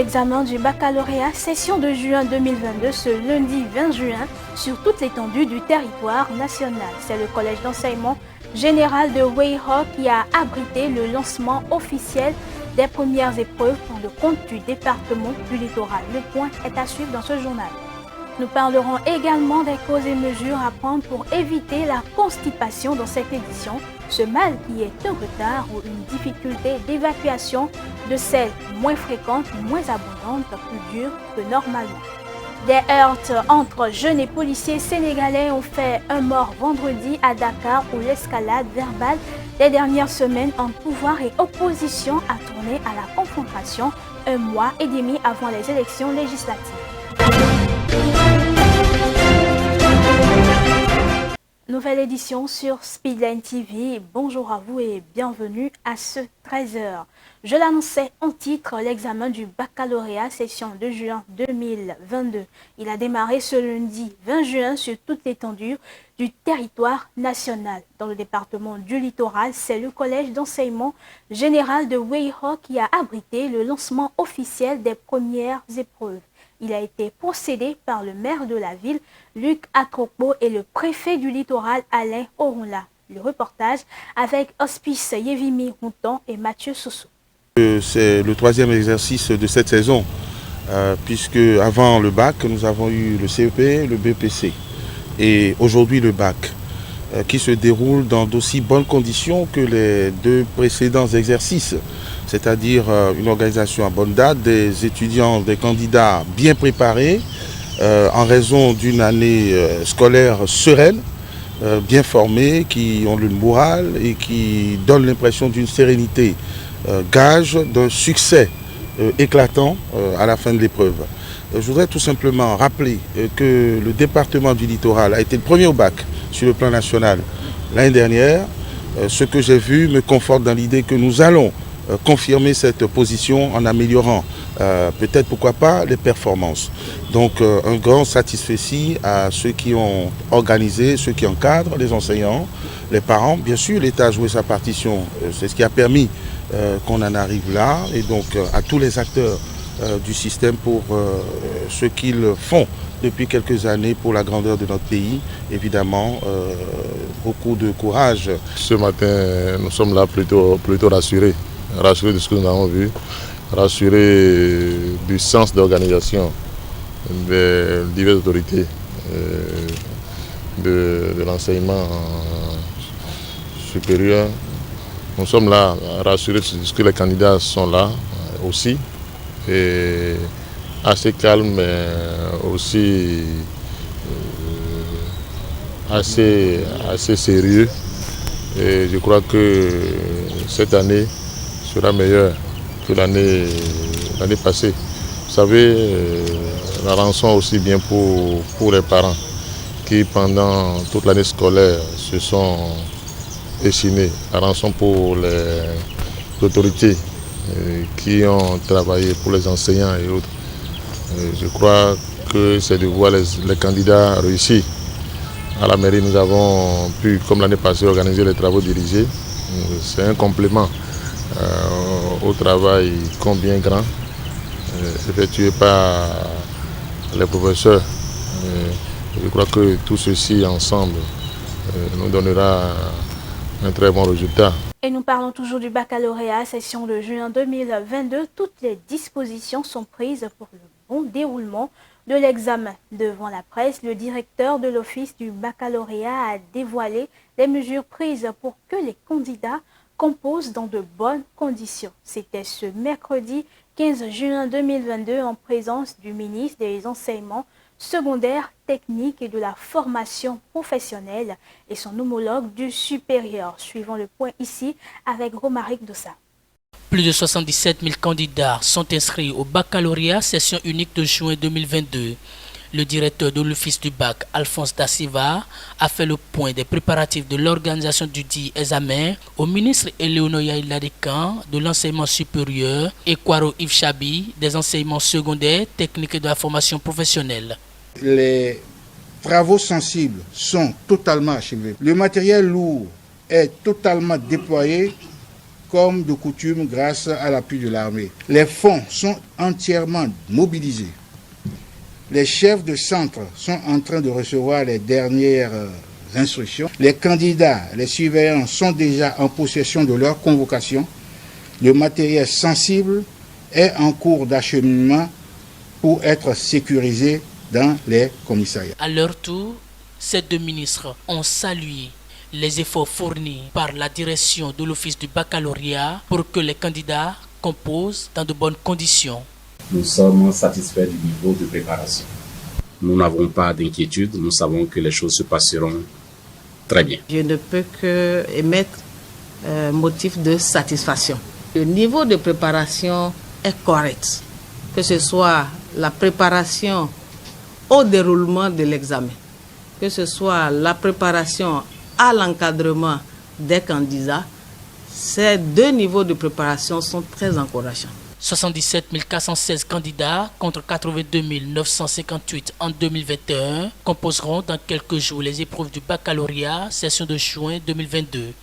l'examen du baccalauréat session de juin 2022 ce lundi 20 juin sur toute l'étendue du territoire national. C'est le collège d'enseignement général de Weyhock qui a abrité le lancement officiel des premières épreuves pour le compte du département du littoral. Le point est à suivre dans ce journal. Nous parlerons également des causes et mesures à prendre pour éviter la constipation dans cette édition, ce mal qui est un retard ou une difficulté d'évacuation de selles moins fréquentes, moins abondantes, plus dures que normalement. Des heurts entre jeunes et policiers sénégalais ont fait un mort vendredi à Dakar où l'escalade verbale des dernières semaines entre pouvoir et opposition a tourné à la confrontation un mois et demi avant les élections législatives. Nouvelle édition sur Speedline TV. Bonjour à vous et bienvenue à ce 13h. Je l'annonçais en titre, l'examen du baccalauréat session de juin 2022. Il a démarré ce lundi 20 juin sur toute l'étendue du territoire national. Dans le département du littoral, c'est le collège d'enseignement général de Weyhock qui a abrité le lancement officiel des premières épreuves. Il a été procédé par le maire de la ville, Luc Atropo, et le préfet du littoral, Alain Orunla. Le reportage avec Hospice Yevimi Routon et Mathieu Soussou. C'est le troisième exercice de cette saison, puisque avant le bac, nous avons eu le CEP, le BPC et aujourd'hui le bac, qui se déroule dans d'aussi bonnes conditions que les deux précédents exercices, c'est-à-dire une organisation à bonne date, des étudiants, des candidats bien préparés, en raison d'une année scolaire sereine, bien formés, qui ont le moral et qui donnent l'impression d'une sérénité, gage d'un succès éclatant à la fin de l'épreuve. Je voudrais tout simplement rappeler que le département du littoral a été le premier au bac sur le plan national l'année dernière. Ce que j'ai vu me conforte dans l'idée que nous allons confirmer cette position en améliorant peut-être, pourquoi pas, les performances. Donc un grand satisfait à ceux qui ont organisé, ceux qui encadrent, les enseignants, les parents. Bien sûr, l'État a joué sa partition, c'est ce qui a permis qu'on en arrive là, et donc à tous les acteurs du système pour ce qu'ils font depuis quelques années pour la grandeur de notre pays. Évidemment, beaucoup de courage. Ce matin, nous sommes là plutôt rassurés de ce que nous avons vu, rassurés du sens d'organisation des diverses autorités de l'enseignement supérieur. Nous sommes là rassurés de ce que les candidats sont là aussi, et assez calmes, mais aussi assez sérieux. Et je crois que cette année sera meilleure que l'année passée. Vous savez, la rançon aussi bien pour les parents qui pendant toute l'année scolaire se sont échinés. La rançon pour les autorités qui ont travaillé, pour les enseignants et autres. Je crois que c'est de voir les candidats réussir. À la mairie, nous avons pu, comme l'année passée, organiser les travaux dirigés. C'est un complément au travail combien grand, effectué par les professeurs. Je crois que tout ceci ensemble nous donnera un très bon résultat. Et nous parlons toujours du baccalauréat, session de juin 2022. Toutes les dispositions sont prises pour le bon déroulement de l'examen. Devant la presse, le directeur de l'Office du baccalauréat a dévoilé les mesures prises pour que les candidats composent dans de bonnes conditions. C'était ce mercredi 15 juin 2022 en présence du ministre des Enseignements secondaires, techniques et de la formation professionnelle et son homologue du supérieur. Suivons le point ici avec Romaric Dossa. Plus de 77 000 candidats sont inscrits au baccalauréat session unique de juin 2022. Le directeur de l'Office du bac, Alphonse Da Silva, a fait le point des préparatifs de l'organisation du dit examen au ministre Eleonoya Iladikan de l'enseignement supérieur et Kwaro Yves Chabi des enseignements secondaires, techniques et de la formation professionnelle. Les travaux sensibles sont totalement achevés. Le matériel lourd est totalement déployé comme de coutume grâce à l'appui de l'armée. Les fonds sont entièrement mobilisés. Les chefs de centre sont en train de recevoir les dernières instructions. Les candidats, les surveillants sont déjà en possession de leur convocation. Le matériel sensible est en cours d'acheminement pour être sécurisé dans les commissariats. À leur tour, ces deux ministres ont salué les efforts fournis par la direction de l'Office du baccalauréat pour que les candidats composent dans de bonnes conditions. Nous sommes satisfaits du niveau de préparation. Nous n'avons pas d'inquiétude, nous savons que les choses se passeront très bien. Je ne peux que émettre motif de satisfaction. Le niveau de préparation est correct, que ce soit la préparation au déroulement de l'examen, que ce soit la préparation à l'encadrement des candidats. Ces deux niveaux de préparation sont très encourageants. 77 416 candidats contre 82 958 en 2021 composeront dans quelques jours les épreuves du baccalauréat session de juin 2022.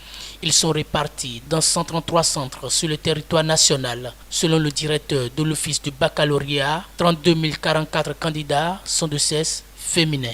Ils sont répartis dans 133 centres sur le territoire national. Selon le directeur de l'Office du baccalauréat, 32 044 candidats sont de sexe féminin.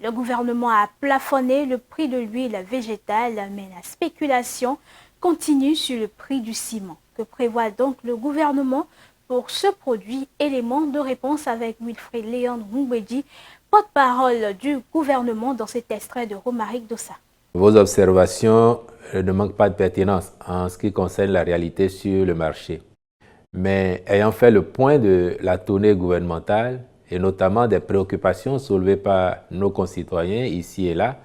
Le gouvernement a plafonné le prix de l'huile végétale, mais la spéculation continue sur le prix du ciment. Que prévoit donc le gouvernement pour ce produit? Élément de réponse avec Wilfried Léon Ngwedi, porte-parole du gouvernement dans cet extrait de Romaric Dossa. Vos observations ne manquent pas de pertinence en ce qui concerne la réalité sur le marché. Mais ayant fait le point de la tournée gouvernementale et notamment des préoccupations soulevées par nos concitoyens ici et là,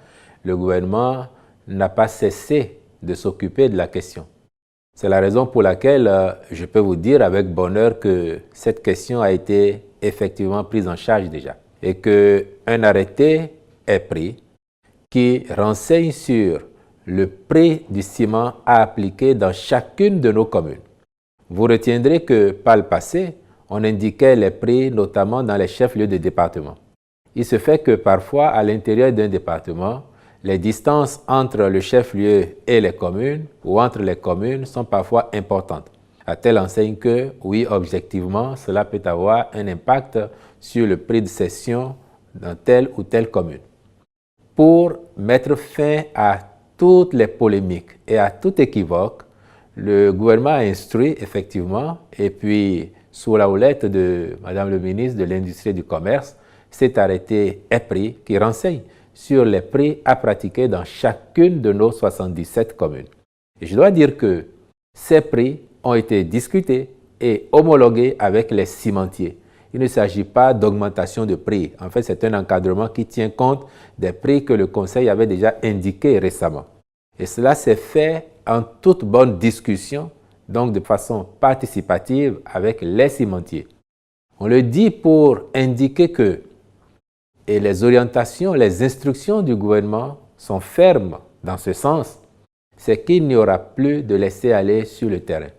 le gouvernement n'a pas cessé de s'occuper de la question. C'est la raison pour laquelle je peux vous dire avec bonheur que cette question a été effectivement prise en charge déjà et qu'un arrêté est pris qui renseigne sur le prix du ciment à appliquer dans chacune de nos communes. Vous retiendrez que par le passé, on indiquait les prix notamment dans les chefs-lieux de département. Il se fait que parfois, à l'intérieur d'un département, les distances entre le chef-lieu et les communes ou entre les communes sont parfois importantes, à telle enseigne que, oui, objectivement, cela peut avoir un impact sur le prix de cession dans telle ou telle commune. Pour mettre fin à toutes les polémiques et à tout équivoque, le gouvernement a instruit effectivement, et puis sous la houlette de Madame le ministre de l'Industrie et du Commerce, cet arrêté est pris qui renseigne sur les prix à pratiquer dans chacune de nos 77 communes. Et je dois dire que ces prix ont été discutés et homologués avec les cimentiers. Il ne s'agit pas d'augmentation de prix. En fait, c'est un encadrement qui tient compte des prix que le Conseil avait déjà indiqués récemment. Et cela s'est fait en toute bonne discussion, donc de façon participative avec les cimentiers. On le dit pour indiquer que et les orientations, les instructions du gouvernement sont fermes dans ce sens, c'est qu'il n'y aura plus de laisser-aller sur le terrain.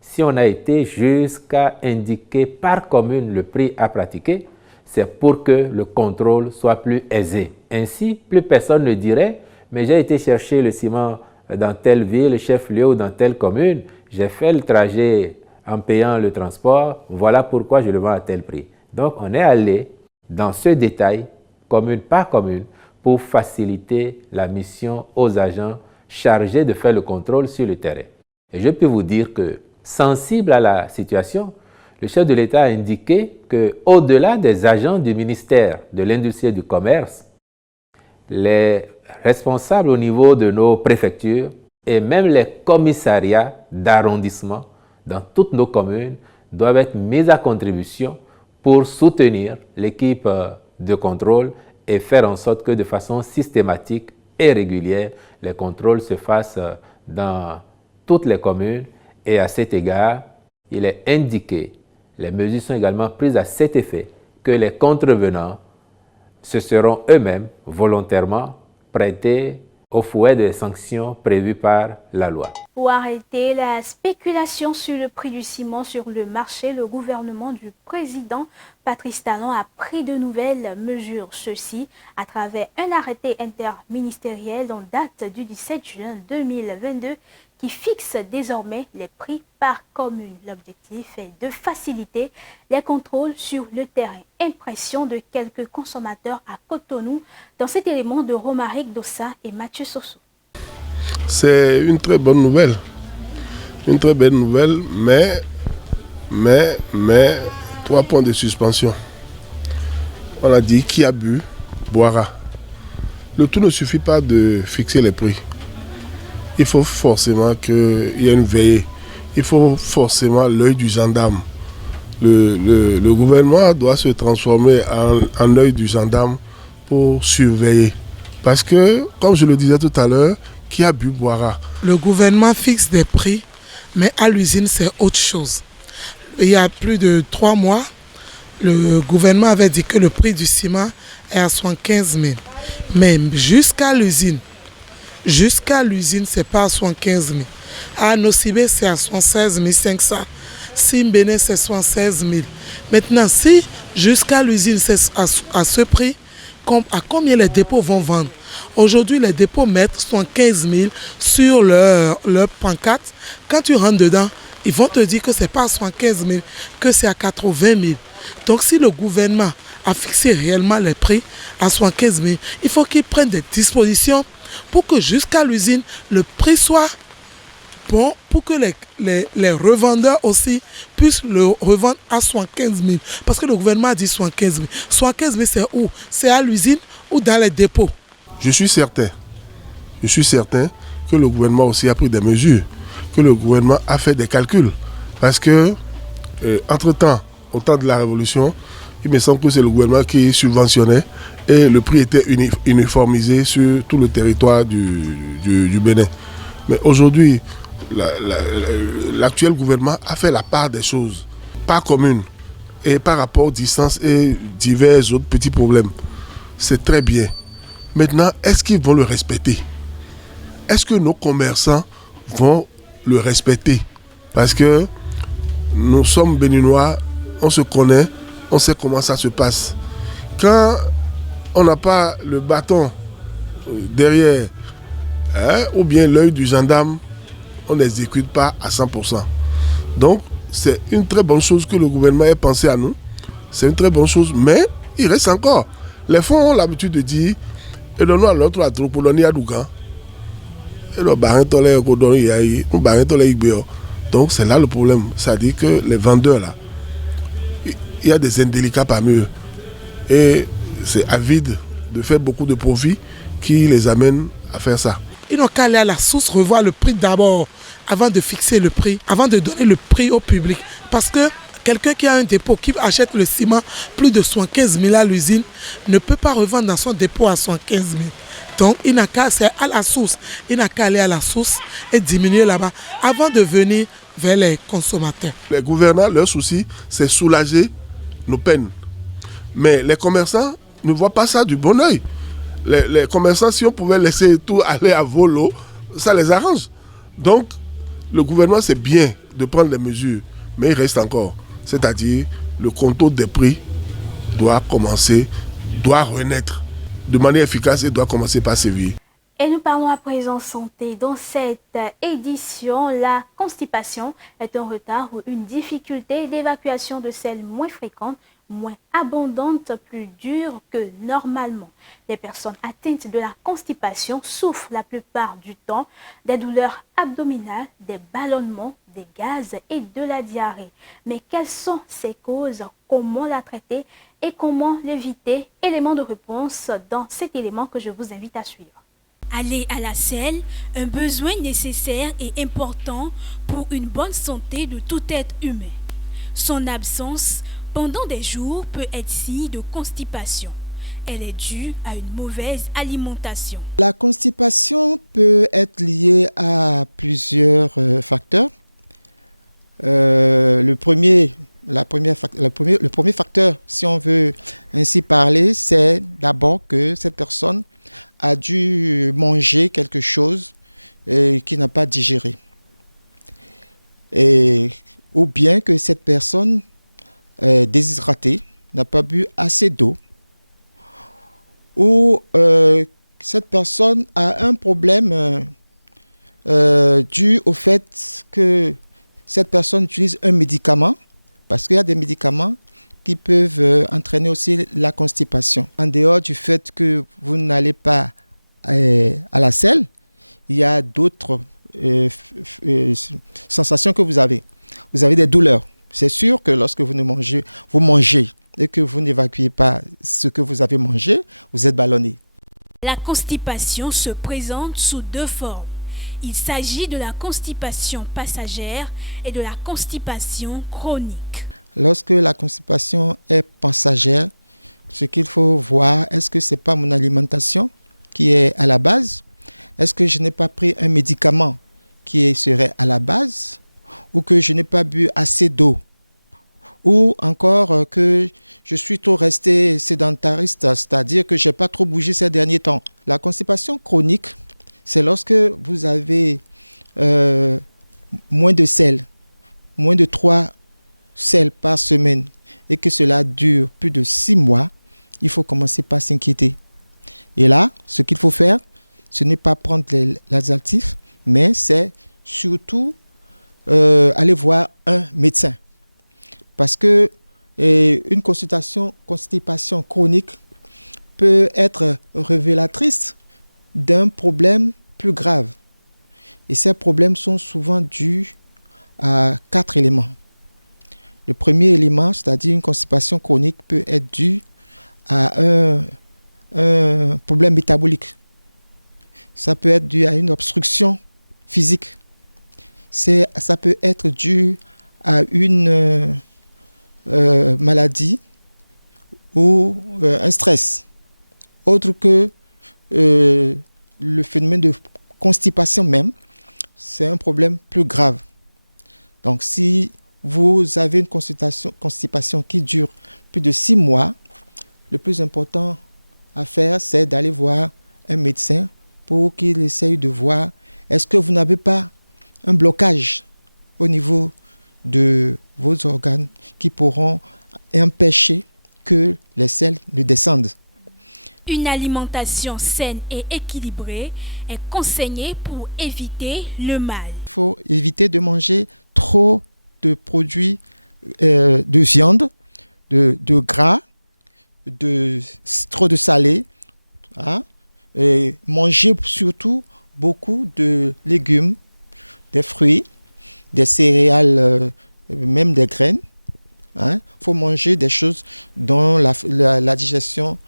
Si on a été jusqu'à indiquer par commune le prix à pratiquer, c'est pour que le contrôle soit plus aisé. Ainsi, plus personne ne dirait « mais j'ai été chercher le ciment dans telle ville, chef-lieu ou dans telle commune, j'ai fait le trajet en payant le transport, voilà pourquoi je le vends à tel prix ». Donc, on est allé dans ce détail, commune par commune, pour faciliter la mission aux agents chargés de faire le contrôle sur le terrain. Et je peux vous dire que, sensible à la situation, le chef de l'État a indiqué qu'au-delà des agents du ministère de l'Industrie et du Commerce, les responsables au niveau de nos préfectures et même les commissariats d'arrondissement dans toutes nos communes doivent être mis à contribution pour soutenir l'équipe de contrôle et faire en sorte que de façon systématique et régulière, les contrôles se fassent dans toutes les communes. Et à cet égard, il est indiqué, les mesures sont également prises à cet effet, que les contrevenants se seront eux-mêmes volontairement prêtés au fouet des sanctions prévues par la loi. Pour arrêter la spéculation sur le prix du ciment sur le marché, le gouvernement du président Patrice Talon a pris de nouvelles mesures. Ceci à travers un arrêté interministériel en date du 17 juin 2022 qui fixe désormais les prix par commune. L'objectif est de faciliter les contrôles sur le terrain. Impression de quelques consommateurs à Cotonou dans cet élément de Romaric Dossa et Mathieu Soso. C'est une très bonne nouvelle. Une très belle nouvelle, mais 3 points de suspension. On a dit qui a bu, boira. Le tout ne suffit pas de fixer les prix. Il faut forcément qu'il y ait une veillée. Il faut forcément l'œil du gendarme. Le gouvernement doit se transformer en œil du gendarme pour surveiller. Parce que, comme je le disais tout à l'heure, qui a bu, boira. Le gouvernement fixe des prix, mais à l'usine, c'est autre chose. Il y a plus de 3 mois, le gouvernement avait dit que le prix du ciment est à 75 000. Mais jusqu'à l'usine, c'est pas à 75 000. À Nosibé, c'est à 76 500. Simbéné, c'est 76 000. Maintenant, si jusqu'à l'usine, c'est à ce prix, à combien les dépôts vont vendre? Aujourd'hui, les dépôts mettent 75 000 sur leur pancarte. Quand tu rentres dedans, ils vont te dire que ce n'est pas à 75 000, que c'est à 80 000. Donc, si le gouvernement a fixé réellement les prix à 75 000, il faut qu'ils prennent des dispositions pour que jusqu'à l'usine, le prix soit bon, pour que les revendeurs aussi puissent le revendre à 75 000. Parce que le gouvernement a dit 75 000. 75 000, c'est où? C'est à l'usine ou dans les dépôts? Je suis certain que le gouvernement aussi a pris des mesures, que le gouvernement a fait des calculs. Parce que, entre-temps, au temps de la Révolution, il me semble que c'est le gouvernement qui subventionnait et le prix était uniformisé sur tout le territoire du Bénin. Mais aujourd'hui, l'actuel gouvernement a fait la part des choses, part commune, et par rapport aux distances et divers autres petits problèmes. C'est très bien. Maintenant, est-ce qu'ils vont le respecter? Est-ce que nos commerçants vont le respecter? Parce que nous sommes béninois, on se connaît, on sait comment ça se passe. Quand on n'a pas le bâton derrière, ou bien l'œil du gendarme, on n'exécute pas à 100%. Donc, c'est une très bonne chose que le gouvernement ait pensé à nous. C'est une très bonne chose, mais il reste encore. Les fonds ont l'habitude de dire et nous à l'autre anthropologie à Dougan. Et le barin tolé donc c'est là le problème. C'est-à-dire que les vendeurs là, il y a des indélicats parmi eux. Et c'est avide de faire beaucoup de profits qui les amène à faire ça. Ils n'ont qu'à aller à la source, revoir le prix d'abord, avant de fixer le prix, avant de donner le prix au public. Parce que quelqu'un qui a un dépôt, qui achète le ciment plus de 75 000 à l'usine, ne peut pas revendre dans son dépôt à 75 000. Donc, il n'a qu'à, c'est à la source. Il n'a qu'à aller à la source et diminuer là-bas avant de venir vers les consommateurs. Les gouvernants, leur souci, c'est soulager nos peines. Mais les commerçants ne voient pas ça du bon oeil. Les commerçants, si on pouvait laisser tout aller à volo, ça les arrange. Donc, le gouvernement, c'est bien de prendre les mesures, mais il reste encore. C'est-à-dire, le contrôle des prix doit commencer, doit renaître de manière efficace et doit commencer par sévir. Et nous parlons à présent santé. Dans cette édition, la constipation est un retard ou une difficulté d'évacuation de selles moins fréquentes, moins abondantes, plus dures que normalement. Les personnes atteintes de la constipation souffrent la plupart du temps des douleurs abdominales, des ballonnements, des gaz et de la diarrhée. Mais quelles sont ces causes? Comment la traiter et comment l'éviter? Élément de réponse dans cet élément que je vous invite à suivre. Aller à la selle, un besoin nécessaire et important pour une bonne santé de tout être humain. Son absence pendant des jours peut être signe de constipation. Elle est due à une mauvaise alimentation. La constipation peut être liée à plusieurs facteurs. Le premier facteur, si on veut ainsi parler, c'est d'abord que cette personne a dû manger quelque chose qui n'a pas digéré. Ou bien que cette personne est déshydratée, n'a pas bu assez d'eau. Ou cette personne a un problème dû au fait que cette personne utilise un médicament, parce qu'il y a des médicaments qui peuvent entraîner aussi la constipation. En dehors du fait que vous n'allez pas à la selle, il y a d'autres sensations que vous avez. Vous avez des douleurs. C'est sûr que lorsque vous mangez et que vous n'évacuez pas ce que vous avez mangé, vous êtes ballonné. La constipation se présente sous deux formes. Il s'agit de la constipation passagère et de la constipation chronique. Lorsque la constipation est passagère, ce qu'il faut voir, est-ce que ce n'est pas mon alimentation qui est à la base? Est-ce que je n'ai pas pris un médicament qui serait à la base? Ou que je n'ai pas bu assez d'eau? Ou encore que je suis trop resté sédentariste, c'est-à-dire que je n'ai pas trop bougé ces derniers temps. La constipation chronique, c'est lorsque vous avez moins de sel, moins de 3 sels par semaine et que cela dure plus de 6 mois, il faut commencer par s'inquiéter. Et là, ce qu'il faut faire, ce n'est pas prendre les laxatifs, mais c'est surtout aller voir un médecin. Parce que une constipation chronique peut être révélatrice d'un problème plus grave. Et ces problèmes sont souvent dus à 4 éléments. Le premier élément, c'est-à-dire une constipation chronique, peut être due à un problème métabolique. Ça peut être dû à une obstruction physique. Ça peut être dû à une maladie ou un stress. Autre que le phénomène de constipation même, c'est un problème plus grave. Donc si vous avez une constipation qui dure plus de 6 mois, le plus important à faire, c'est d'aller voir un médecin pour qu'il essaye de voir est-ce que vous n'avez pas un blocage au niveau de vos organes qui pourront empêcher que les sels ne descendent. Une alimentation saine et équilibrée est conseillée pour éviter le mal. Il faut éviter de manger trop de produits de viande, de gras, trop de salé. Hein? Et manger surtout beaucoup de légumes, des fruits, des céréales, même des graines. Il faut manger des choses dont la digestion,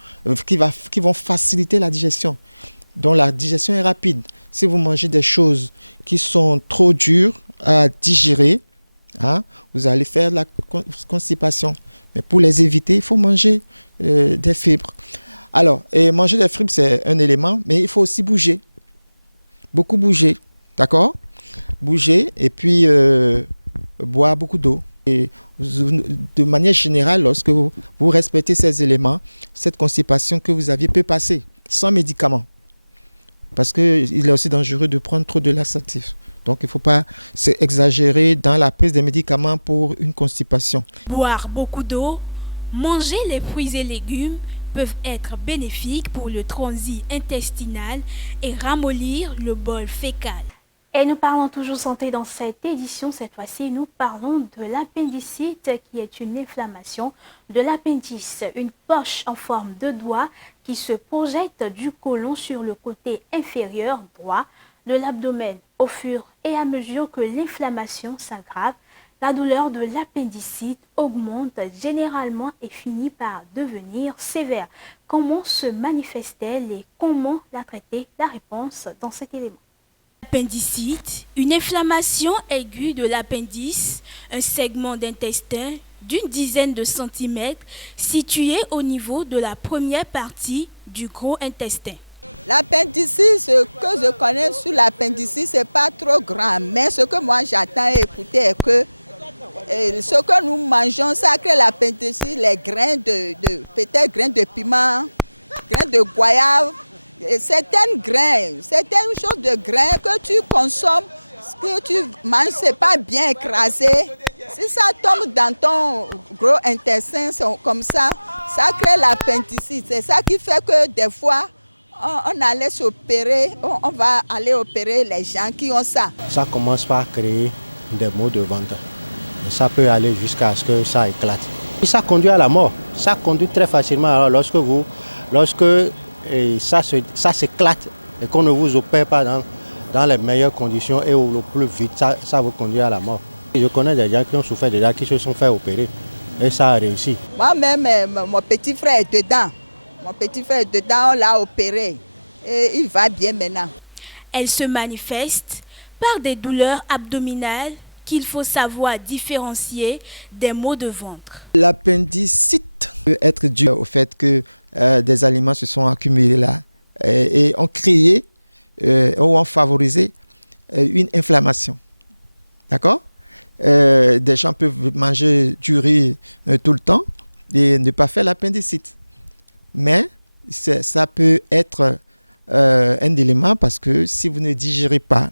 qui vont faciliter la digestion, dont la digestion est rapide. Si vous mangez des choses qui sont trop dures à digérer, vous allez faire la constipation. Mais pour les éviter, il faut manger des fibres. Alors, manger des fibres, c'est un élément, mais il faut aussi bouger. Beaucoup bouger, d'accord? Bouger et puis boire beaucoup d'eau. Et de manière générale, lorsque vous respectez ces éléments, cette constipation que vous aviez peut passer sans médicaments. Parce qu'il est aussi dangereux de prendre trop de laxatifs. Donc, il ne faut pas exagérer dans la prise des médicaments pour une constipation. Boire beaucoup d'eau, manger les fruits et légumes peuvent être bénéfiques pour le transit intestinal et ramollir le bol fécal. Et nous parlons toujours santé dans cette édition. Cette fois-ci, nous parlons de l'appendicite qui est une inflammation de l'appendice, une poche en forme de doigt qui se projette du côlon sur le côté inférieur droit de l'abdomen. Au fur et à mesure que l'inflammation s'aggrave, la douleur de l'appendicite augmente généralement et finit par devenir sévère. Comment se manifeste-t-elle et comment la traiter? La réponse dans cet élément. L'appendicite, une inflammation aiguë de l'appendice, un segment d'intestin d'une dizaine de centimètres situé au niveau de la première partie du gros intestin. L'appendicite, ce que je connais sur l'appendicite, ce n'est pas trop grand, mais ce que moi j'attends et écouter est que ce que nous mangeons, ça crée l'appendicite, les grains peut-être grains de piment, grains de goyave. Certaines choses de grains que tu consommes, que tu manges, ce n'est pas bien écrasé. Si ça tombe dans ton gros intestin, comme ça crée l'appendicite. C'est ça qui fait que des fois, on allait s'opérer, on va aller opérer les gens qui ont ça. Ça commence par créer des maux de ventre. Et ça peut aller jusqu'à ce que ça éclate. Et ça conduit à la mort. Ça conduit très facilement. Alors lorsque ça s'éclate et qu'on ne vous opère pas dans les meilleures conditions et au plus vite, ça vous conduit à la mort. Je connais des gens qui ont souffert déjà, qui se sont fait opérer et ça a réussi. Moi-même, mon petit frère est dedans. Mon petit frère est dedans, on l'a opéré et il va bien maintenant. Elle se manifeste par des douleurs abdominales qu'il faut savoir différencier des maux de ventre. L'appendicite peut être dû au fait que des aliments se sont accumulés là et ont créé ou ont favorisé une inflammation. D'accord? Des gens peuvent manger du riz tout le temps et ne pas faire l'appendicite. Mais ça peut être un élément parce que si vous ne digérez pas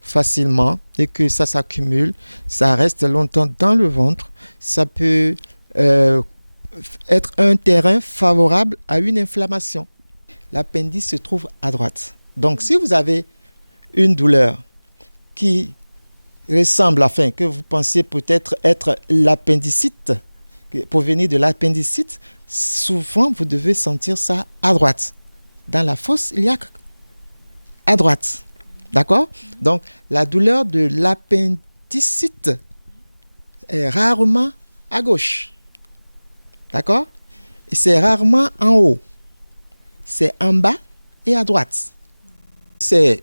facilement et que ça s'accumule, ça reste longtemps dans le ventre, ça peut être un terrain favorable à une inflammation. L'appendice se trouve à droite. Donc si vous avez une douleur qui ressemble, enfin, que vous pensez peut-être être l'appendicite, pour venir de l'appendicite, souvent vous devez sentir ça à droite. Dans la fosse iliaque, à droite. D'accord? Donc, la douleur de l'appendicite est rarement à gauche. D'accord? Et c'est rarement en haut. C'est en bas et à droite. C'est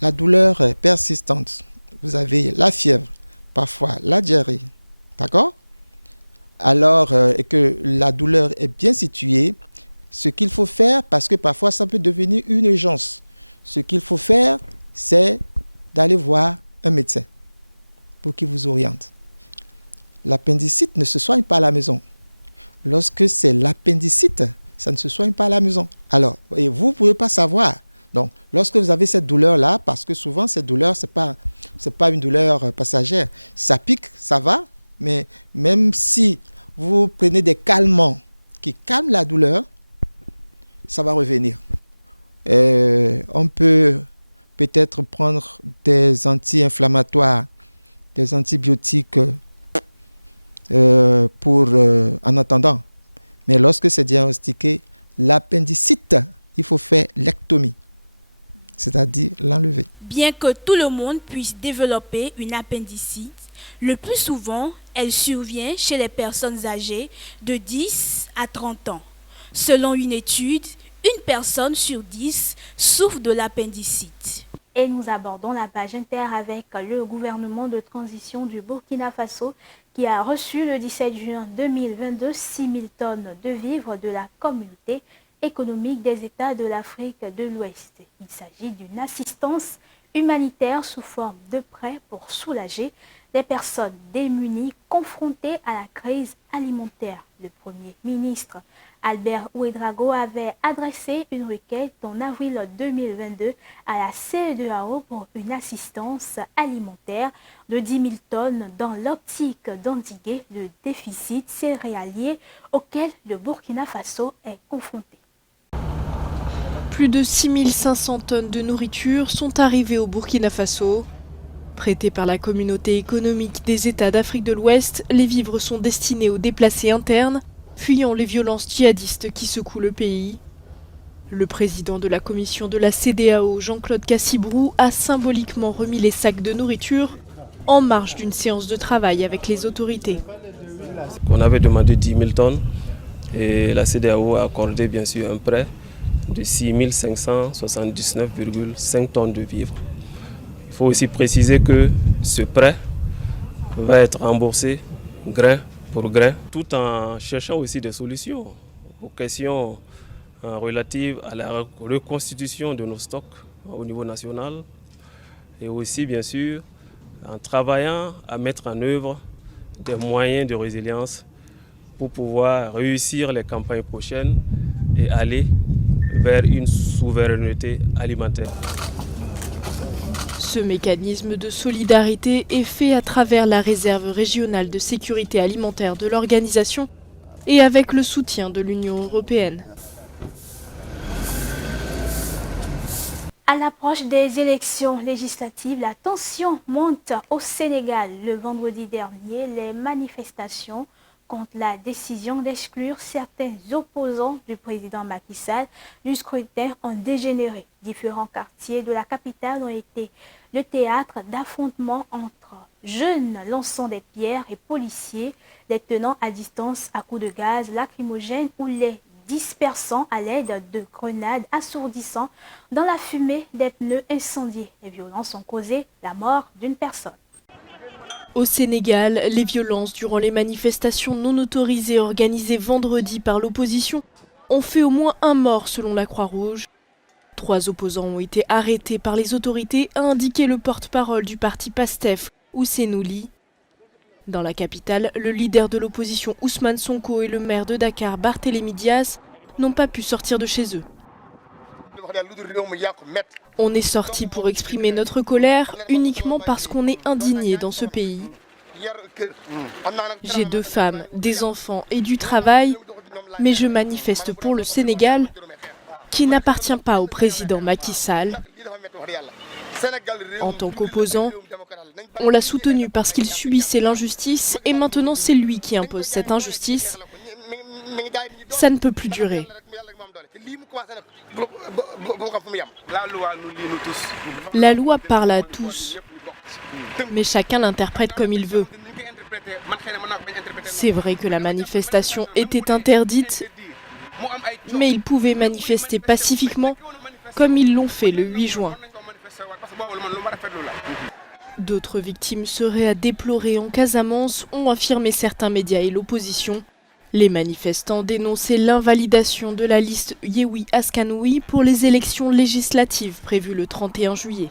la douleur persistante. Vous avez la fièvre, parfois la diarrhée. D'accord? Alors, et que la douleur est bien située, ce qu'il faut faire, parce que parfois ça peut devenir une urgence, ce qu'il faut faire, c'est d'aller voir un médecin pour qu'il vous oriente. L'appendicite ne se soigne pas à la maison. Lorsque c'est l'appendicite, ça ne se soigne pas à la maison. Alors, et vous ne pouvez pas savoir. Donc, lorsque vous avez cette douleur-là, parce que souvent cette douleur, c'est pas une douleur passagère. Ça pique, ça va, mais même si vous prenez des calmants qui calment la douleur, ça va revenir. On peut peut-être prendre des anti-inflammatoires, des antibiotiques en attendant. Mais lorsque c'est diagnostiqué l'appendicite, il faut faire l'ectomie, c'est-à-dire l'enlever. Bien que tout le monde puisse développer une appendicite, le plus souvent, elle survient chez les personnes âgées de 10 à 30 ans. Selon une étude, une personne sur 10 souffre de l'appendicite. Et nous abordons la page inter avec le gouvernement de transition du Burkina Faso qui a reçu le 17 juin 2022 6 000 tonnes de vivres de la communauté économique des États de l'Afrique de l'Ouest. Il s'agit d'une assistance humanitaire sous forme de prêts pour soulager les personnes démunies confrontées à la crise alimentaire. Le Premier ministre Albert Ouedraogo avait adressé une requête en avril 2022 à la CEDEAO pour une assistance alimentaire de 10 000 tonnes dans l'optique d'endiguer le déficit céréalier auquel le Burkina Faso est confronté. Plus de 6 500 tonnes de nourriture sont arrivées au Burkina Faso. Prêtées par la communauté économique des États d'Afrique de l'Ouest, les vivres sont destinés aux déplacés internes, fuyant les violences djihadistes qui secouent le pays. Le président de la commission de la CEDEAO, Jean-Claude Cassibrou, a symboliquement remis les sacs de nourriture en marge d'une séance de travail avec les autorités. On avait demandé 10 000 tonnes et la CEDEAO a accordé bien sûr un prêt de 6 579,5 tonnes de vivres. Il faut aussi préciser que ce prêt va être remboursé grain pour grain, tout en cherchant aussi des solutions aux questions relatives à la reconstitution de nos stocks au niveau national et aussi bien sûr en travaillant à mettre en œuvre des moyens de résilience pour pouvoir réussir les campagnes prochaines et aller vers une souveraineté alimentaire. Ce mécanisme de solidarité est fait à travers la réserve régionale de sécurité alimentaire de l'organisation et avec le soutien de l'Union européenne. À l'approche des élections législatives, la tension monte au Sénégal. Le vendredi dernier, les manifestations contre la décision d'exclure certains opposants du président Macky Sall du scrutin ont dégénéré. Différents quartiers de la capitale ont été le théâtre d'affrontements entre jeunes lançant des pierres et policiers les tenant à distance à coups de gaz lacrymogène ou les dispersant à l'aide de grenades assourdissant dans la fumée des pneus incendiés. Les violences ont causé la mort d'une personne. Au Sénégal, les violences durant les manifestations non autorisées organisées vendredi par l'opposition ont fait au moins un mort selon la Croix-Rouge. 3 opposants ont été arrêtés par les autorités, a indiqué le porte-parole du parti PASTEF, Ousseynou Ly. Dans la capitale, le leader de l'opposition Ousmane Sonko et le maire de Dakar Barthélémy Dias n'ont pas pu sortir de chez eux. On est sorti pour exprimer notre colère uniquement parce qu'on est indigné dans ce pays. J'ai 2 femmes, des enfants et du travail, mais je manifeste pour le Sénégal qui n'appartient pas au président Macky Sall. En tant qu'opposant, on l'a soutenu parce qu'il subissait l'injustice et maintenant c'est lui qui impose cette injustice. Ça ne peut plus durer. La loi parle à tous, mais chacun l'interprète comme il veut. C'est vrai que la manifestation était interdite, mais ils pouvaient manifester pacifiquement comme ils l'ont fait le 8 juin. D'autres victimes seraient à déplorer en Casamance, ont affirmé certains médias et l'opposition. Les manifestants dénonçaient l'invalidation de la liste Yewwi Askan Wi pour les élections législatives prévues le 31 juillet.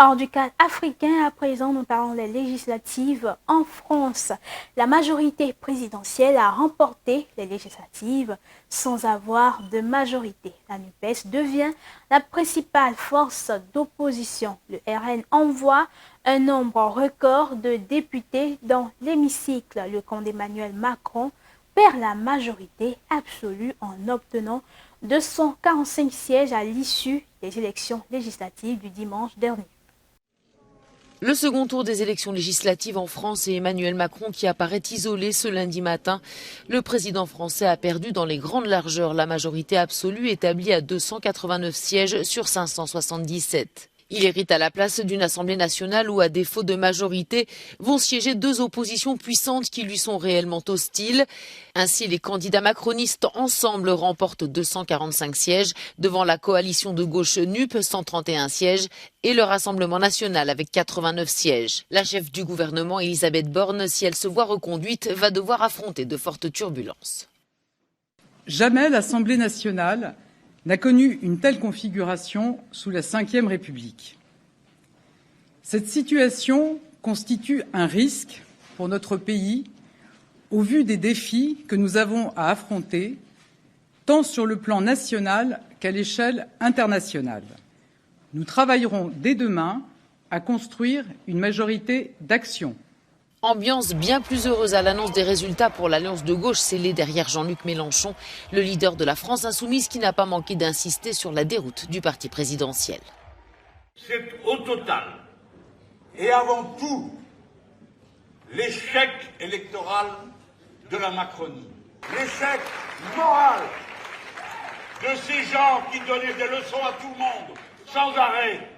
Hors du cadre africain, à présent, nous parlons des législatives en France. La majorité présidentielle a remporté les législatives sans avoir de majorité. La NUPES devient la principale force d'opposition. Le RN envoie un nombre record de députés dans l'hémicycle. Le camp d'Emmanuel Macron perd la majorité absolue en obtenant 245 sièges à l'issue des élections législatives du dimanche dernier. Le second tour des élections législatives en France et Emmanuel Macron qui apparaît isolé ce lundi matin. Le président français a perdu dans les grandes largeurs la majorité absolue établie à 289 sièges sur 577. Il hérite à la place d'une Assemblée nationale où, à défaut de majorité, vont siéger 2 oppositions puissantes qui lui sont réellement hostiles. Ainsi, les candidats macronistes ensemble remportent 245 sièges devant la coalition de gauche NUP, 131 sièges, et le Rassemblement national avec 89 sièges. La chef du gouvernement, Elisabeth Borne, si elle se voit reconduite, va devoir affronter de fortes turbulences. Jamais l'Assemblée nationale n'a connu une telle configuration sous la Ve République. Cette situation constitue un risque pour notre pays au vu des défis que nous avons à affronter, tant sur le plan national qu'à l'échelle internationale. Nous travaillerons dès demain à construire une majorité d'action. Ambiance bien plus heureuse à l'annonce des résultats pour l'Alliance de gauche scellée derrière Jean-Luc Mélenchon, le leader de la France insoumise qui n'a pas manqué d'insister sur la déroute du parti présidentiel. C'est au total et avant tout l'échec électoral de la Macronie, l'échec moral de ces gens qui donnaient des leçons à tout le monde sans arrêt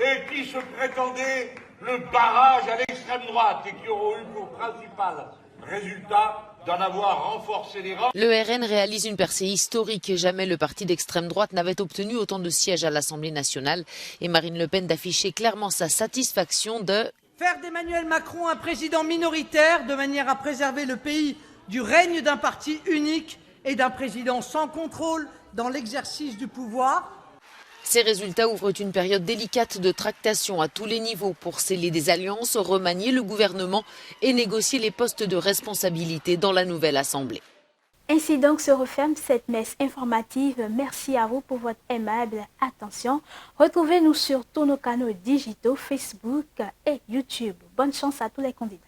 et qui se prétendaient le barrage à l'extrême droite et qui auront eu pour principal résultat d'en avoir renforcé les rangs. Le RN réalise une percée historique. Jamais le parti d'extrême droite n'avait obtenu autant de sièges à l'Assemblée nationale. Et Marine Le Pen d'afficher clairement sa satisfaction de faire d'Emmanuel Macron un président minoritaire de manière à préserver le pays du règne d'un parti unique et d'un président sans contrôle dans l'exercice du pouvoir. Ces résultats ouvrent une période délicate de tractation à tous les niveaux pour sceller des alliances, remanier le gouvernement et négocier les postes de responsabilité dans la nouvelle Assemblée. Ainsi donc se referme cette messe informative. Merci à vous pour votre aimable attention. Retrouvez-nous sur tous nos canaux digitaux, Facebook et YouTube. Bonne chance à tous les candidats.